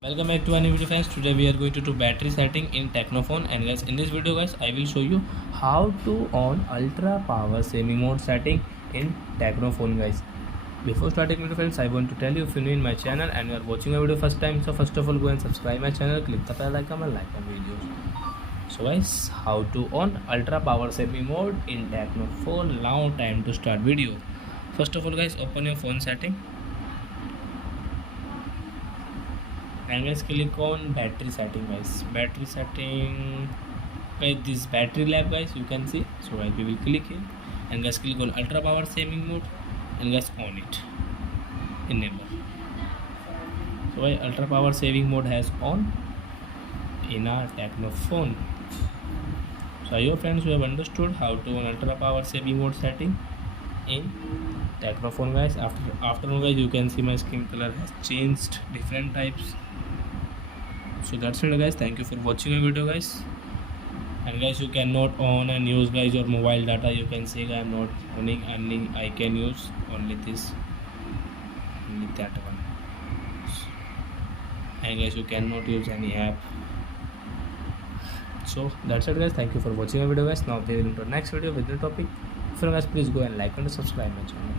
Welcome back to a new video, friends. Today we are going to do battery setting in TECNO phone, and guys, in this video guys I will show you how to on ultra power saving mode setting in TECNO phone guys. Before starting video, friends, I want to tell you, if you're new in my channel and you are watching a video first time, so first of all go and subscribe my channel, click the bell icon and like my videos. So guys, how to on ultra power saving mode in TECNO phone. Now time to start video. First of all guys, open your phone setting and guys click on battery setting guys. Battery setting guys, this battery lab guys, you can see. So guys, we will click here and guys click on ultra power saving mode and guys on it, enable. So guys, ultra power saving mode has on in our TECNO phone. So your friends, you have understood how to on ultra power saving mode setting in TECNO phone guys. After guys, you can see my skin color has changed different types. So that's it guys, thank you for watching a video guys. And guys, you cannot on and use guys your mobile data. You can see I'm not owning any, I can use only this, only that one. And guys, you cannot use any app. So that's it guys, thank you for watching a video guys. Now we will into next video with the topic. So guys, please go and like and subscribe my channel.